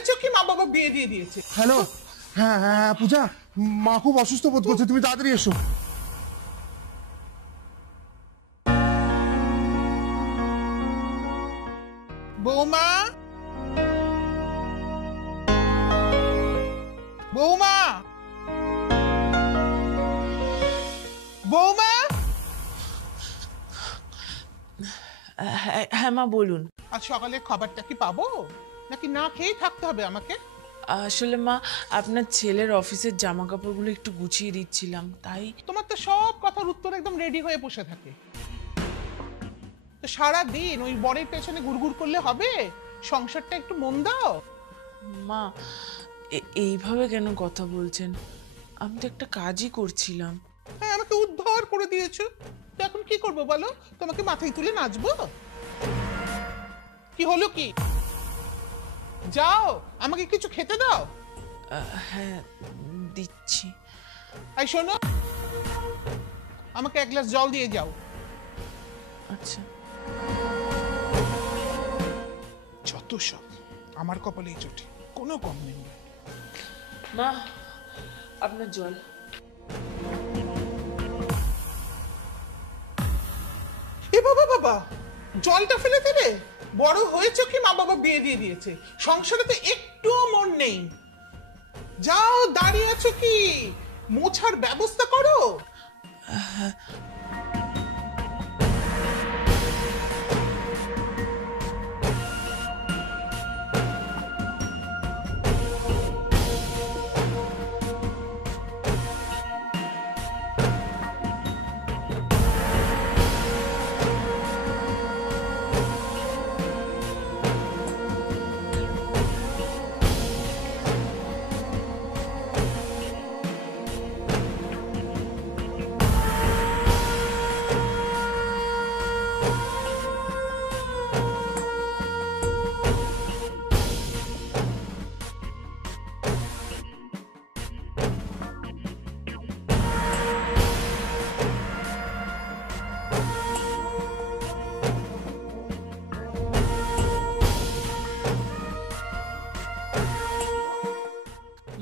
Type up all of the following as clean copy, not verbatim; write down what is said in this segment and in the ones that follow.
হয়েছে কি মা বাবা বিয়ে দিয়ে দিয়েছে। হ্যালো, হ্যাঁ হ্যাঁ পূজা, মা খুব অসুস্থ বোধ করছে, তুমি তাড়াতাড়ি এসো। বৌমা, বৌমা, বৌমা। হ্যাঁ মা বলুন। আজ সকালে খাবারটা কি পাবো নাকি না খেয়ে থাকতে হবে আমাকে? আসলে মা আপনার ছেলের অফিসের জামা কাপড়গুলো একটু গুছিয়ে দিচ্ছিলাম, তাই। তোমার তো সব কথার উত্তর একদম রেডি হয়ে বসে থাকে। তো সারা দিন ওই বরের পেছনে গুড়গুড় করলে হবে? সংসারটা একটু মন দাও। মা এইভাবে কেন কথা বলছেন? আমি তো একটা কাজই করছিলাম। হ্যাঁ, আমাকে উদ্ধার করে দিয়েছো, তো এখন কি করবো বলো? তোমাকে মাথায় তুলে নাচবো? কি হলো কি? যাও, আমাকে কিছু খেতে দাও। হ্যাঁ দিচ্ছি। এই শোনো, আমাকে এক গ্লাস জল দিয়ে যাও। আচ্ছা। যত সব আমার কপালেই চটে, কোনো কম নেই। মা আপনার জল। এ বাবা বাবা, জলটা ফেলে দেবে? বড় হয়েছে কি মা বাবা বিয়ে দিয়ে দিয়েছে, সংসারে তো একটুও মন নেই। যাও, দাঁড়িয়ে আছো কি? মোছার ব্যবস্থা করো।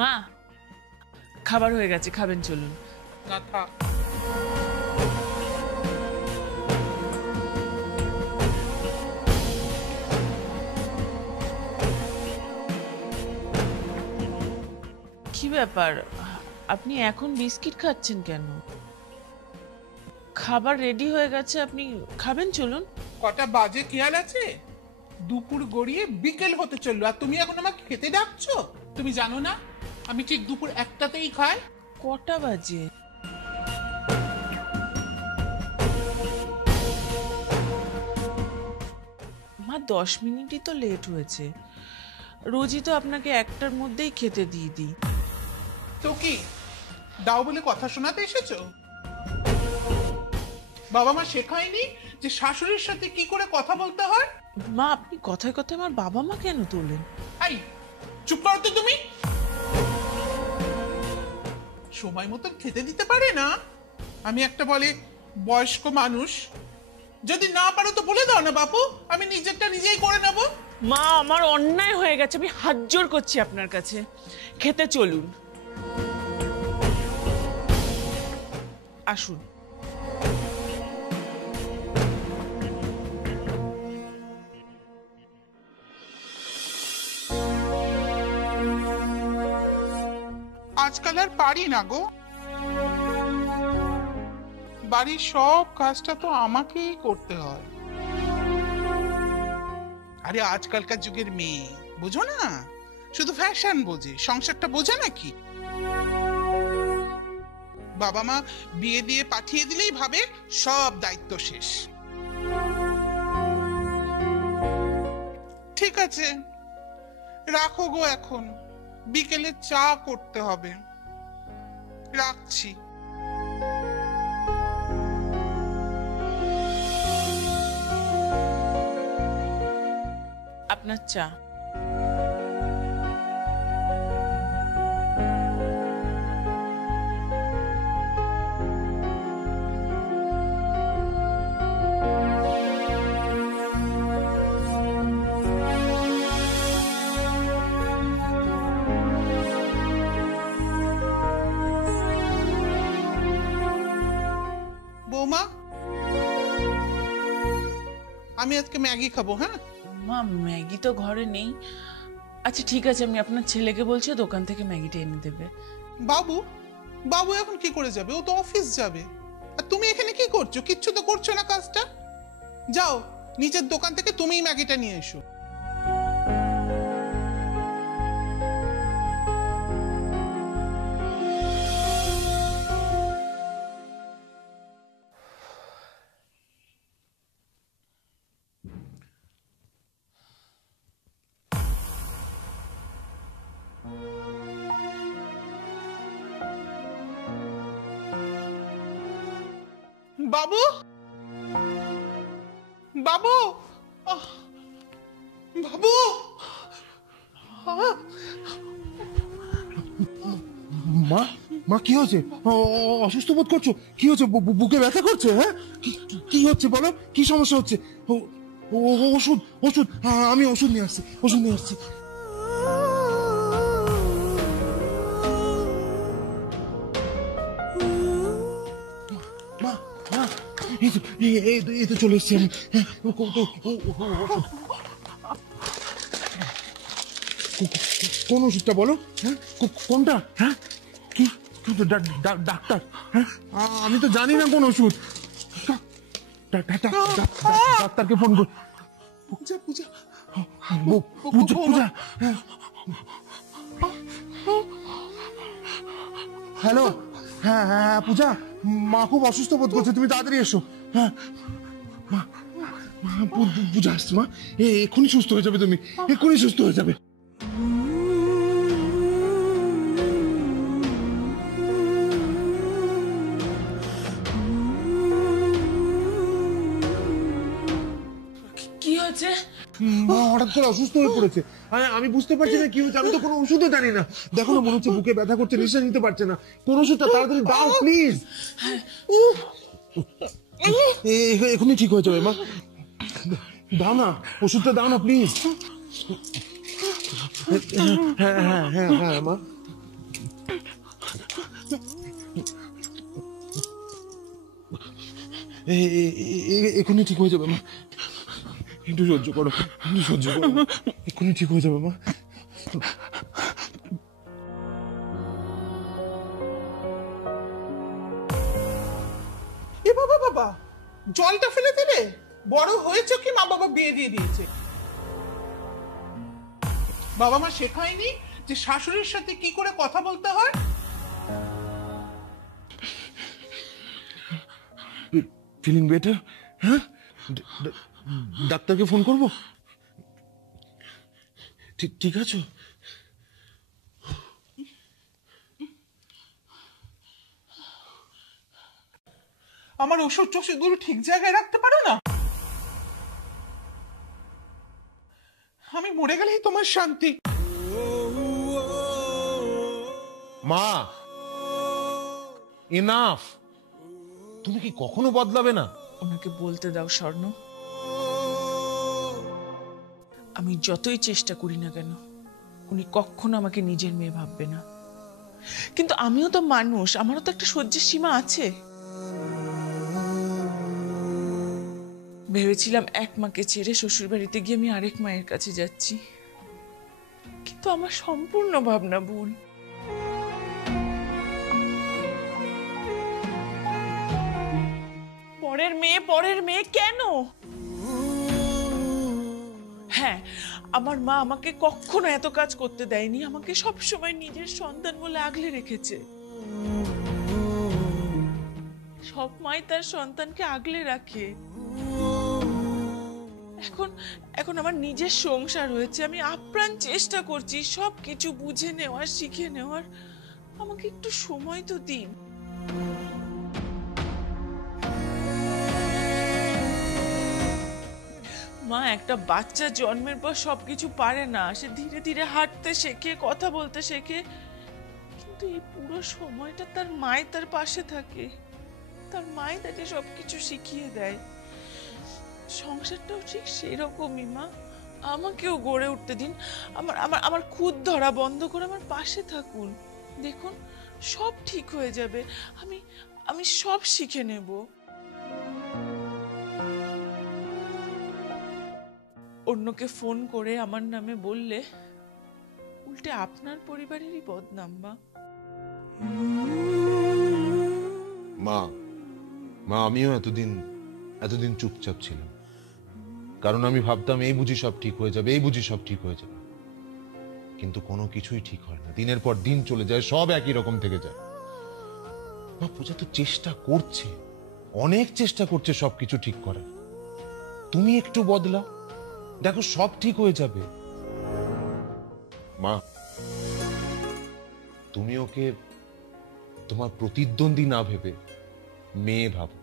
মা খাবার হয়ে গেছে, খাবেন চলুন। না থাক। কি ব্যাপার, আপনি এখন বিস্কিট খাচ্ছেন কেন? খাবার রেডি হয়ে গেছে, আপনি খাবেন চলুন। কটা বাজে খেয়াল আছে? দুপুর গড়িয়ে বিকেল হতে চললো, আর তুমি এখন আমাকে খেতে ডাকছো? তুমি জানো না আমি ঠিক দুপুর একটাতেই খাই? কটা বাজে? মা 10 মিনিটই তো লেট হয়েছে, রোজই তো আপনাকে একটার মধ্যেই খেতে দিয়ে দিই। তো কি দাও বলে কথা শোনাতে এসেছো? বাবা মা শেখায়নি যে শাশুড়ির সাথে কি করে কথা বলতে হয়? মা আপনি কথায় কথায় আমার বাবা মা কেন তোলেন? এই চুপ করো তো তুমি। সময় মতন খেতে দিতে পারে না? আমি একটা বলে বয়স্ক মানুষ, যদি না পারো তো বলে দাও না বাপু, আমি নিজেরটা নিজেই করে নেব। মা আমার অন্যায় হয়ে গেছে, আমি হাত জোড় করছি আপনার কাছে, খেতে চলুন। আসুন। আজকাল আর পারি না গো, বাড়ির সব কাজটা তো আমাকেই করতে হয়। আরে আজকালকার যুগের মেয়ে বোঝো না, শুধু ফ্যাশন বোঝে, সংসারটা বোঝে নাকি? বাবা মা বিয়ে দিয়ে পাঠিয়ে দিলেই ভাবে সব দায়িত্ব শেষ। ঠিক আছে, রাখো গো, এখন বিকেলে চা করতে হবে, রাখছি। আপনার চা। আমি আজকে ম্যাগি খাবো। হ্যাঁ মা, ম্যাগি তো ঘরে নেই। আচ্ছা ঠিক আছে, আমি আপনার ছেলেকে বলছি দোকান থেকে ম্যাগিটা এনে দেবে। বাবু, বাবু এখন কি করে যাবে? ও তো অফিস যাবে। আর তুমি এখানে কি করছো? কিচ্ছু তো করছো না কাজটা। যাও নিজের দোকান থেকে তুমিই ম্যাগিটা নিয়ে এসো। বাবু, বাবু, আহ, বাবু, মা, মা কি হয়েছে? অসুস্থ বোধ করছো? কি হচ্ছে? বুকে ব্যথা করছে? হ্যাঁ, কি হচ্ছে বলো? কি সমস্যা হচ্ছে? ওষুধ, ওষুধ, আমি ওষুধ নিয়ে আসছি, ওষুধ নিয়ে আসছি। মা, মা, এই তো চলে এসছি আমি। কোন ওষুধটা বলো? হ্যাঁ, কোনটা? হ্যাঁ, কি ডাক্তার? হ্যাঁ, আমি তো জানি না কোন ওষুধ। ডাক্তারকে ফোন কর। পূজা, পূজা, পূজা, পূজা। হ্যালো, হ্যাঁ হ্যাঁ পূজা, মা খুব অসুস্থ বোধ করছে, তুমি তাড়াতাড়ি এসো। হ্যাঁ, পূজা আসছে মা, এক্ষুনি সুস্থ হয়ে যাবে, তুমি এক্ষুনি সুস্থ হয়ে যাবে। কি হয়েছে? মা হঠাৎ করে অসুস্থ হয়ে পড়েছে। আমি বুঝতে পারছি না কি হয়েছে, আমি তো কোনো ওষুধও জানি না। দেখো না, মনে হচ্ছে বুকে ব্যথা করছে, নিঃশ্বাস নিতে পারছে না। কোন ওষুধটা তাড়াতাড়ি দাও প্লিজ। এখনই ঠিক হয়ে যাবে মা, দাও না ওষুধটা, দাও না প্লিজ। হ্যাঁ হ্যাঁ হ্যাঁ হ্যাঁ মা, এখনই ঠিক হয়ে যাবে মা, একটু সহ্য করো, একটু সহ্য করো, এক্ষুনি ঠিক হয়ে যাবে মা। এ বাবা, বাবা, জলটা ফেলে দিলে? বড় হয়েছে কি মা বাবা বিয়ে দিয়ে দিয়েছে? বাবা মা শেখায়নি যে শাশুড়ির সাথে কি করে কথা বলতে হয়? Feeling better? হ্যাঁ, ডাক্তারকে ফোন করবো? ঠিক আছে। আমার ওষুধ টষুধগুলো ঠিক জায়গায় রাখতে পারো না? আমি মরে গেলেই তোমার শান্তি। মা, এনাফ। তুমি কি কখনো বদলাবে না? ওনাকে বলতে দাও স্বর্ণ, আমি যতই চেষ্টা করি না কেন উনি কখনো আমাকে নিজের মেয়ে ভাববে না। কিন্তু আমিও তো মানুষ, আমারও তো একটা সহ্যের সীমা আছে। ভেবেছিলাম এক মাকে ছেড়ে শ্বশুর বাড়িতে গিয়ে আমি আরেক মায়ের কাছে যাচ্ছি, কিন্তু আমার সম্পূর্ণ ভাবনা ভুল। পরের মেয়ে কেন? হ্যাঁ, আমার মা আমাকে কখনো এত কাজ করতে দেয়নি, আমাকে সবসময় নিজের সন্তান বলে আগলে রেখেছে। সব মাই তার সন্তানকে আগলে রাখে। এখন আমার নিজের সংসার হয়েছে, আমি আপ্রাণ চেষ্টা করছি সবকিছু বুঝে নেওয়ার, শিখে নেওয়ার। আমাকে একটু সময় তো দিন। মা, একটা বাচ্চা জন্মের পর সবকিছু পারে না, সে ধীরে ধীরে হাঁটতে শেখে, কথা বলতে শেখে, কিন্তু এই পুরো সময়টা তার মাই তার পাশে থাকে, তার মাই তাকে সবকিছু শিখিয়ে দেয়। সংসারটাও ঠিক সেরকমই মা, আমাকেও গড়ে উঠতে দিন। আমার আমার আমার খুদ ধরা বন্ধ করে আমার পাশে থাকুন, দেখুন সব ঠিক হয়ে যাবে। আমি আমি সব শিখে নেব। অন্যকে ফোন করে আমার নামে বললে উল্টে আপনার পরিবারেরই বদনাম। মা, মা মা আমিও এতদিন চুপচাপ ছিলাম, কারণ আমি ভাবতাম এই বুঝি সব ঠিক হয়ে যাবে, এই বুঝি সব ঠিক হয়ে যাবে। কিন্তু কোনো কিছুই ঠিক হয় না, দিনের পর দিন চলে যায়, সব একই রকম থেকে যায়। মা, পূজা তো চেষ্টা করছে, অনেক চেষ্টা করছে সবকিছু ঠিক করার। তুমি একটু বদলাও, দেখো সব ঠিক হয়ে যাবে। মা, তুমি ওকে তোমার প্রতিদ্বন্দ্বী না ভেবে মেয়ে ভাবো।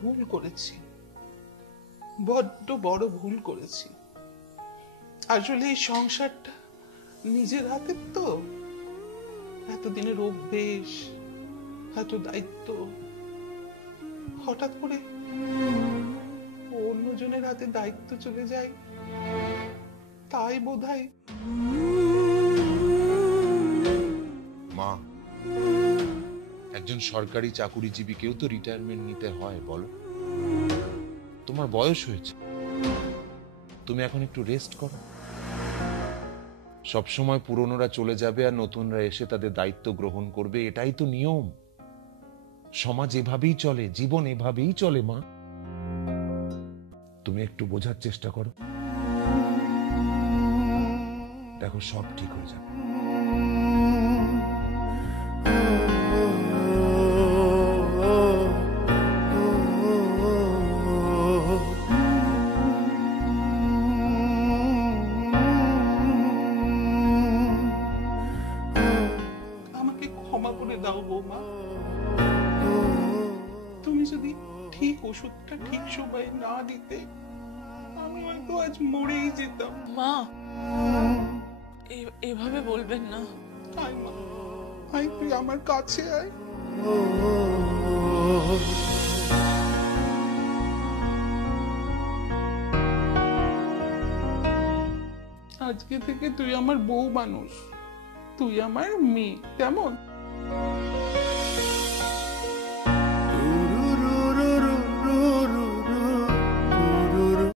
ভুল করেছি, বড্ড বড় ভুল করেছি। আসলে এই সংসারটা নিজের হাতের তো, এতদিনের অভ্যেস, এত দায়িত্ব, হঠাৎ করে অন্যজনের হাতে দায়িত্ব চলে যায়, তাই বোধহয়। মা, একজন সরকারি চাকুরিজীবীকেও তো রিটায়ারমেন্ট নিতে হয়, বলো? তোমার বয়স হয়েছে, তুমি এখন একটু রেস্ট করো। সবসময় পুরনোরা চলে যাবে আর নতুনরা এসে তাদের দায়িত্ব গ্রহণ করবে, এটাই তো নিয়ম। সমাজ এভাবেই চলে, জীবন এভাবেই চলে। মা, তুমি একটু বোঝার চেষ্টা করো, দেখো সব ঠিক হয়ে যাবে। আমাকে ক্ষমা করে দাও বৌমা। তুমি যদি ঠিক ওষুধটা ঠিক সময়ে না দিতে, আমি হয়তো আজ মরেই যেতাম। মা, এভাবে বলবেন না। আয় মা, আয়, তুই আমার কাছে আয়। আজকে থেকে তুই আমার বউ মানুষ, তুই আমার মেয়ে, কেমন?